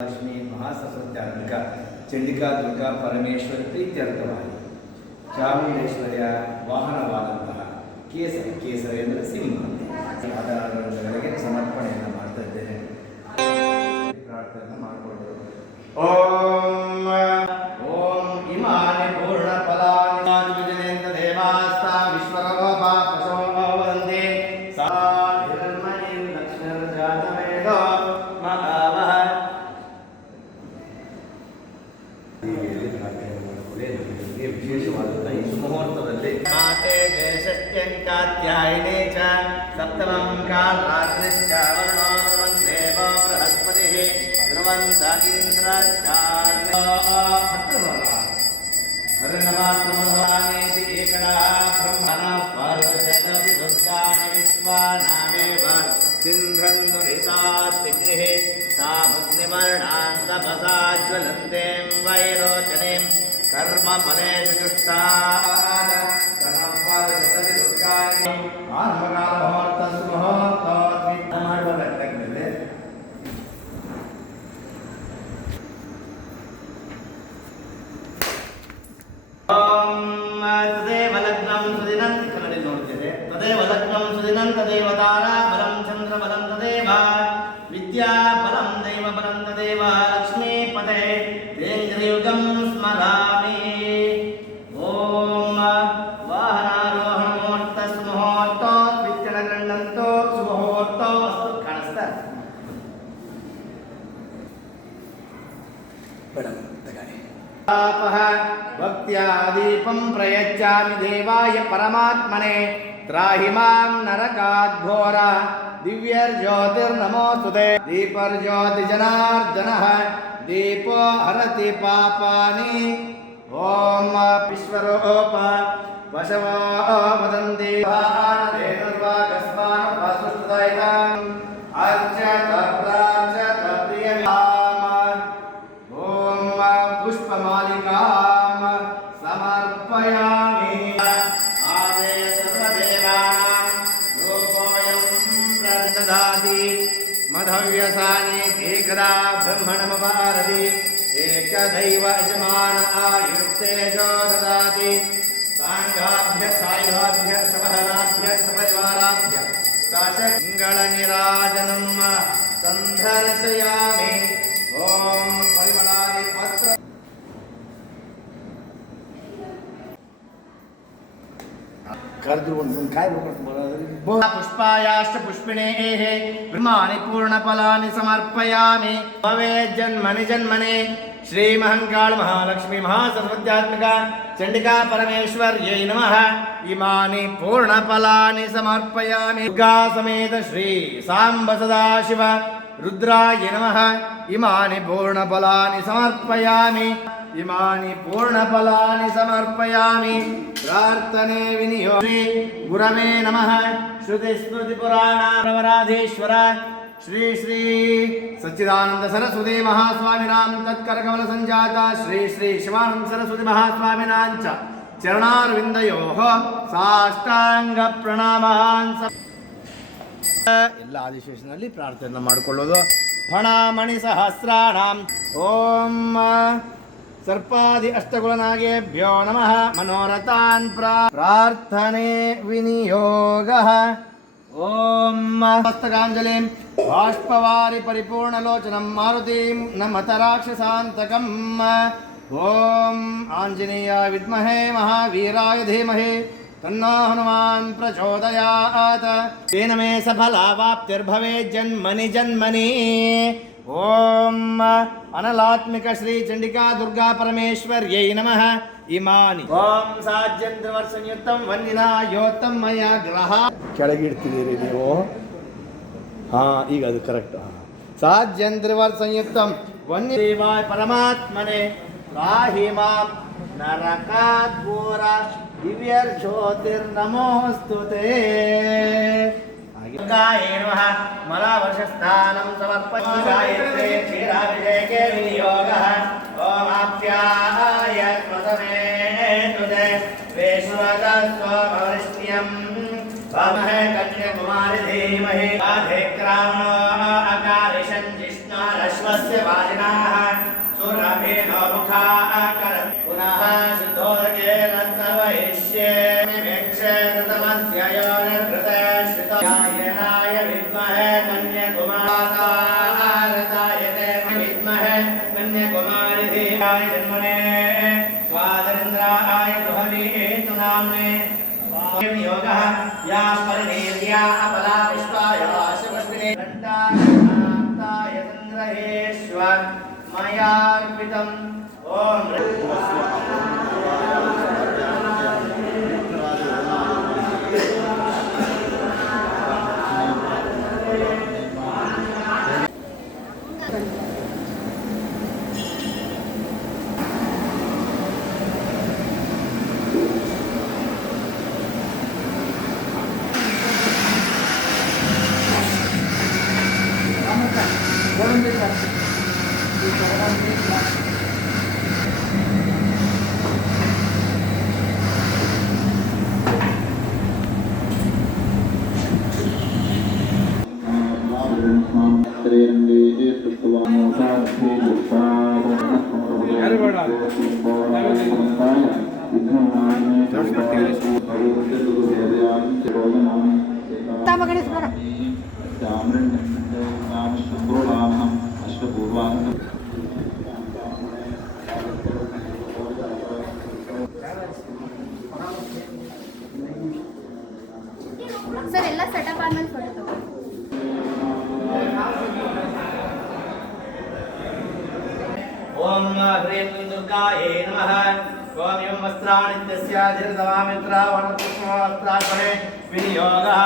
ಲಕ್ಷ್ಮೀ ಮಹಾಸರಸ್ವತ್ಯಾತ್ಮಕ ಚಂಡಿಕಾ ದುರ್ಗಾ ಪರಮೇಶ್ವರಿ ಪ್ರೀತ್ಯರ್ಥವಾಗಿ ಚಾಮುಂಡೇಶ್ವರಿಯ ವಾಹನವಾದಂತಹ ಕೇಸರಿ ಅಂದರೆ ಸಿಂಹ ಆಧಾರಗಳಿಗೆ ಸಮರ್ಪಣೆಯನ್ನು ಮಾಡ್ತಾ ಇದ್ದೇನೆ. ಪ್ರಾರ್ಥನೆ ಮಾಡಿಕೊಳ್ಳೋದು. ಓಂ ಇಮಾನಿ ಪೂರ್ಣ ಫಲಾನಿ ವಿಜಯಂತ ದೇವಾಸ್ತಾ ವಿಶ್ವರೂಪ ಪಶೋ ವಂದೇ ಸಾ ನಿರ್ಮಣಿ ಲಕ್ಷ್ಮೀ ಜಾತವೇದ ಮಹಾವಹ ವಿಶೇಷವಾದಂತಹ ಈ ಮುಹೂರ್ತದಲ್ಲಿ ಮಾತೆ ಜಯಷ್ಟ್ಯಂಕಾತ್ಯಾಯಿನೇ ಚ ಸಪ್ತಮಂ ಕಾಲರಾತ್ರಿಶ್ಚ ವರುಣೋ ಧ್ರುವಂದೇವ ಬೃಹಸ್ಪತಿಃ ಧ್ರುವಂತ ಇಂದ್ರಶ್ಚಾರಣಮಾತ್ರಮಧವಾನೇತಿ ಏಕದಾ ಬ್ರಹ್ಮಣಃ ಪಾರ್ವತಯದಪಿ ದುರ್ಗಾಣಿ ವಿಶ್ವಾನಾಮೇವ ಸಿಂಧ್ರಂದುರಿತಾತ್ತಿಗ್ನಿಃ तामग्निवर्णान्तपसाज्वलन्तीं वैरोचनीं कर्मफले चतुष्टाद प्रणवपादशतति दुर्गाणि आत्मकालमुहूर्तस्मुहूर्तोद्विग्न ಮಾಡಬೇಕಾಗಿದೆ. ಓಂ ತದೇವ ಲಗ್ನಂ ಸುದಿನಂ ಕನ್ನಡಿ ನೋಡ್ತಿದೆ. ತದೇವ ಲಗ್ನಂ ಸುದಿನಂ ತದೇವ ತಾರಾ ಬಲಂ ಚಂದ್ರ ಬಲಂ ತದೇವ ವಿದ್ಯಾ ಬಲಂ ದೈವ ಬಲಂ ತದೇವ ಲಕ್ಷ್ಮೀ ಪದೇ ವೇಂದ್ರಯುಗಂ ಸ್ಮರಾಮಿ. ಓಂ ವಾಹನಾರೋಹಣ ಮುಹೂರ್ತ ಸುಮುಹೂರ್ತ ವಿದ್ಯನ ಗಂಡಂತೋ ಸುಮುಹೂರ್ತ ಅಷ್ಟು ಕಾಣಿಸ್ತಾ ಭಕ್ತ್ಯಾ ದೀಪಂ ಪ್ರಯಚ್ಚಾಮಿ ದೇವಾಯ ಪರಮಾತ್ಮನೆ ತ್ರಾಹಿ ಮಾಂ ನರಕಾದ್ಘೋರ ದಿವ್ಯರ್ಜ್ಯೋತಿರ್ನಮೋಸ್ತುತೆ. ದೀಪರ್ಜ್ಯೋತಿಜನಾರ್ದನಃ ದೀಪೋ ಹರತಿ ಪಾಪಾನಿ. ಓಂ ವಿಶ್ವರೂಪ ವಶವೋ ವದಂತಿ ಆನದೇನುರ್ವಾಗಸ್ಮಾನುಪಸುಷ್ಟದೈತಾಂ ಅರ್ಚತ ಪ್ರಾರ್ಚತ ಪ್ರಿಯಮಾಂ. ಓಂ ಪುಷ್ಪಮಾಲಿಕಾಂ ಸಮರ್ಪಯಾಮಿ. ಆದೇಯ ಸರ್ವದೇವಾನಾಂ ರೂಪೋಯಂ ಪ್ರದದಾತಿ ಮಧವ್ಯಸಾನಿ ಏಕದಾ ಬ್ರಹ್ಮಣಮಪಾರತಿ ಏಕದೈವ ಯಜಮಾನ ಆಯುರ್ತೇಜೋ ದದಾತಿ. ಸಾಂಗಾಭ್ಯ ಸಾಯುಧಾಭ್ಯ ಸವಹನಾಭ್ಯ ಸಪರಿವಾರಾಭ್ಯ ಕಾಶಂಗಳ ನಿರಾಜನಂ ಸಂಧರ್ಶಯಾಮಿ. ಓಂ ಪರಿಮಳಾದಿ ಪತ್ರ ಕರೆದ್ರು ಒಂದು ಕಾಯಿ ಪುಷ್ಪಾಯಾಶ್ಚ ಪುಷ್ಪಿಣೇಃ ಬ್ರಹ್ಮಾಣಿ ಪೂರ್ಣ ಫಲಾನಿ ಸಮರ್ಪಯಾಮಿ. ಭವೇ ಜನ್ಮನಿ ಜನ್ಮನೆ ಶ್ರೀ ಮಹಂಕಾಳ ಮಹಾಲಕ್ಷ್ಮೀ ಮಹಾಸರಸ್ವತ್ಯಾತ್ಮಕ ಚಂಡಿಕಾ ಪರಮೇಶ್ವರ್ಯೈ ನಮಃ. ಇಮಾನಿ ಪೂರ್ಣ ಫಲಾನಿ ಸಮರ್ಪಯಾಮಿ. ದುರ್ಗಾ ಸಮೇತ ಶ್ರೀ ಸಾಂಬ ಸದಾಶಿವ ರುದ್ರಾಯ ನಮಃ. ಇಮಾನಿ ಪೂರ್ಣ ಫಲಾನಿ ಸಮರ್ಪಯಾಮಿ. ಇಮಾನಿ ಪೂರ್ಣ ಫಲಾನಿ ಸಮರ್ಪಯಾಮಿ. ಪ್ರಾರ್ಥನೆ ವಿನಿಯೋಗ. ಶ್ರೀ ಗುರವೇ ನಮಃ. ಶ್ರುತಿ ಸ್ಮೃತಿ ಪುರಾಣ ಪ್ರವರಾಧೀಶ್ವರ ಶ್ರೀ ಶ್ರೀ ಸಚ್ಚಿದಾನಂದ ಸರಸ್ವತಿ ಮಹಾಸ್ವಾಮಿನಾಂ ತತ್ಕರಕಮಲ ಸಂಜಾತ ಶ್ರೀ ಶ್ರೀ ಶಿವಾನಂದ ಸರಸ್ವತಿ ಮಹಾಸ್ವಾಮಿನಾಂಚ ಚರಣಾರವಿಂದಯೋಃ ಸಾಷ್ಟಾಂಗ ಪ್ರಣಾಮಾನ್. ಎಲ್ಲ ಆದಿಶೇಷನಲ್ಲಿ ಪ್ರಾರ್ಥನೆ ಮಾಡಿಕೊಳ್ಳೋದು. ಫಣಾಮಣಿ ಸಹಸ್ರಾಣಾಂ. ಓಂ ಸರ್ಪಾದಿ ಅಷ್ಟಗುಣನಾಗೇಭ್ಯೋ ನಮಃ. ಮನೋರಥಾನ್ ಪ್ರಾರ್ಥನೆ ವಿನಿಯೋಗ. ಓಂ ಹಸ್ತಕಾಂಜಲಿಂ ಬಾಷ್ಪವಾರಿ ಪರಿಪೂರ್ಣಲೋಚನಂ ಮಾರುತಿಂ ನಮತ ರಾಕ್ಷಸಾಂತಕಂ. ಓಂ ಆಂಜನೇಯ ವಿದ್ಮಹೇ ಮಹಾವೀರಾಯ ಧೀಮಹಿ ತನ್ನೋ ಹನುಮಾನ್ ಪ್ರಚೋದಯಾತ್. ತೇನ ಮೇ ಸಫಲಾವಾಪ್ತಿರ್ಭವೇತ್ ಜನ್ಮನಿ ಜನ್ಮನಿ. ಓಂ ಅನಲಾತ್ಮಿಕ ಶ್ರೀ ಚಂಡಿಕಾ ದುರ್ಗಾ ಪರಮೇಶ್ವರ್ಯೈ ನಮಃ. ಇಮಾನಿ ಓಂ ಸಾಜ್ಯಂದ್ರವರ್ ಸಂಯುಕ್ತಂ ವನ್ನಿನಾ ಯೋತ್ತಂ ಮಯ ಗ್ರಹ. ಕೆಳಗಿಡ್ತಿದ್ದೀರಿ ನೀವು. ಈಗ ಅದು ಕರೆಕ್ಟ್. ಸಾಜ್ಯಂದ್ರವರ್ ಸಂಯುಕ್ತಂ ವನ್ನಿ ದೇವಾಯ ಪರಮಾತ್ಮನೆ ತ್ರಾಹಿ ಮಾಂ ನರಕಾದ್ಘೋರ ದಿವ್ಯರ್ಜ್ಯೋತಿರ್ನಮೋಸ್ತುತೇ. ಗಾಯೇನಃ ಮಲಾವರ್ಷಸ್ಥಾನಂ ಸಮರ್ಪಯಾಮಿ. ಗಾಯತ್ರಿ ಕ್ಷೀರಾಭಿಷೇಕೆ ವಿನಿಯೋಗಃ. ಓಂ ಆಪ್ಯಾಯ ಪ್ರಥಮೇ ತುದೆ ವಿಶ್ವತಸ್ವಮವೃಷ್ಟ್ಯಂ वामहे कन्याकुमारी धीमहि राधे क्रामणो अकारिषं जिष्णुरश्वस्य वाजिनः स्वाहाय जन्मने स्वादरिन्द्राय सुहवीतु नाम्ने योगः या परिणेर्या अपला पुष्पाय शिवस्मिने घण्टाय चन्द्रहेश्वर मयार्पितम् ॐ सर ಎಲ್ಲ ಸೆಟಪ್ ಆದ್ಮೇಲೆ ಫೋಟೋ ತಗೊಳ್ಳಿ. ओम ह्रीं दुर्गायै नमः ओम एवं वस्त्राणित्यस्याधिर्दवामित्रावणपुष्पवस्त्रार्पणे विनियोगः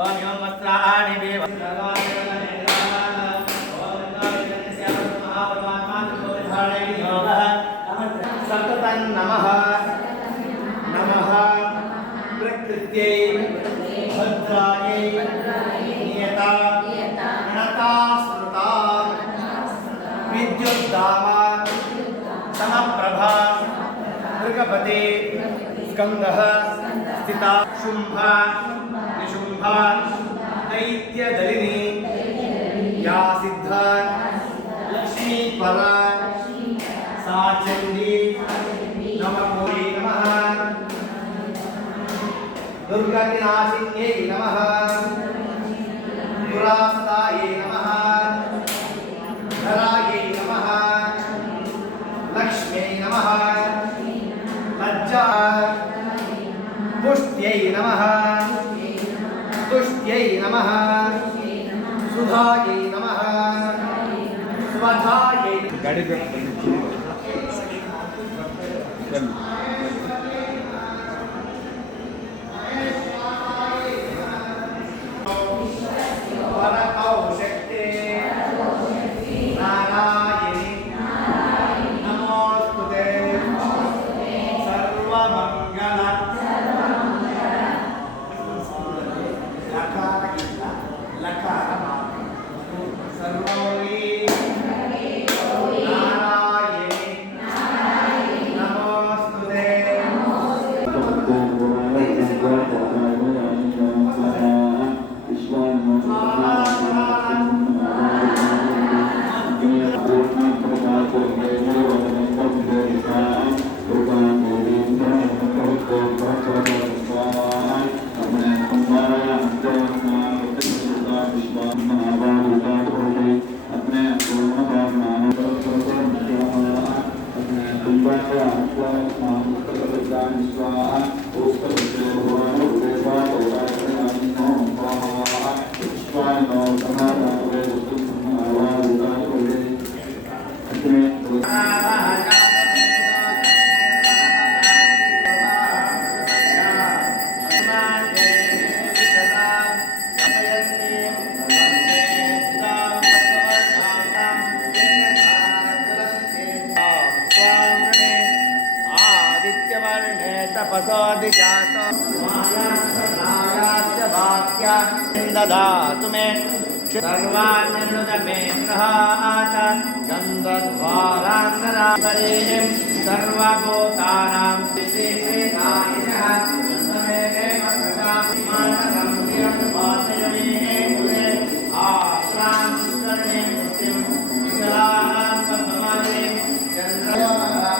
ओम एवं वस्त्राणि सततं नमः नमः प्रकृत्यै भद्रायै नियता गणता स्मृता विद्युद्दामा समप्रभा मृगपते स्कन्दः स्थिता शुम्भ निशुम्भ दैत्यदलिनी या सिद्धा लक्ष्मीपरा सा चण्डी नमः दुर्गतिनाशिन्यै नमः दुरासदायै नमः धरायै नमः लक्ष्म्यै नमः लज्जा पुष्ट्यै नमः तुष्ट्यै नमः सुधायै नमः स्वधायै ददातु मे सर्वान्यनुदमे ग्रहात् गन्धद्वारान्तरापरेः सर्वभूतानां विशेषेणायः समेते मत्कामानसं वासयमे कुले आश्रां करणे मुक्तिं विकलां पद्ममाले चंद्रशेखर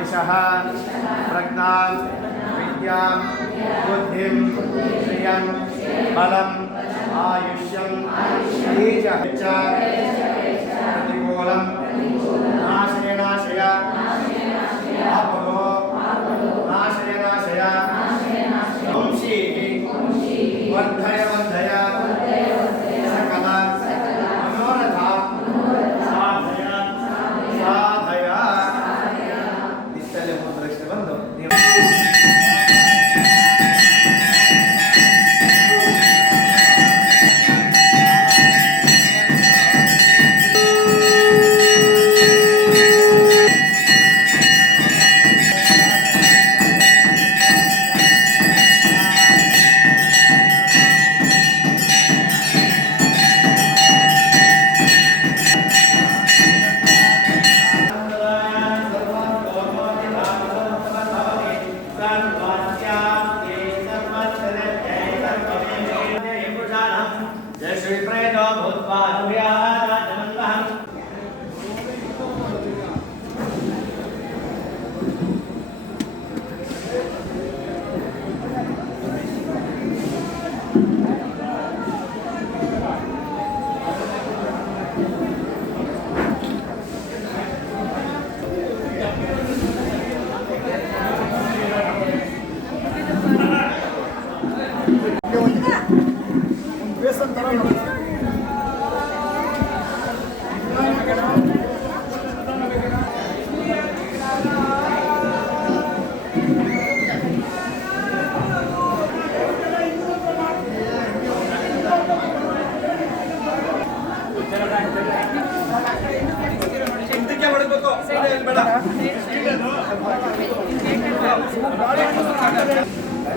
यशः प्रज्ञां विद्यां बुद्धिं श्रियं बलम् आयुष्यं तेजः च प्रतिकूलं नाशय आपो नाशय वंशीः वर्धय सकल मनोरथा साधय ಇಷ್ಟಲ್ಲೇ ಮೂರು ಪ್ರಶ್ನೆ ಬಂದು ನೀವು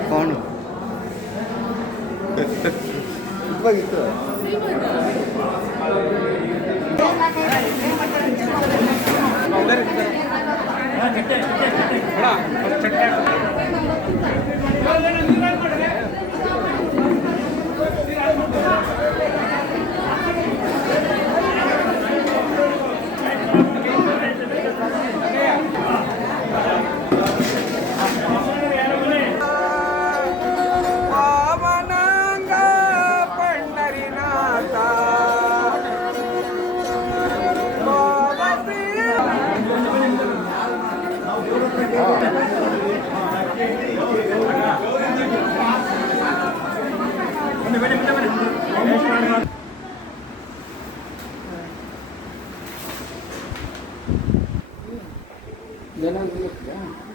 कौन जन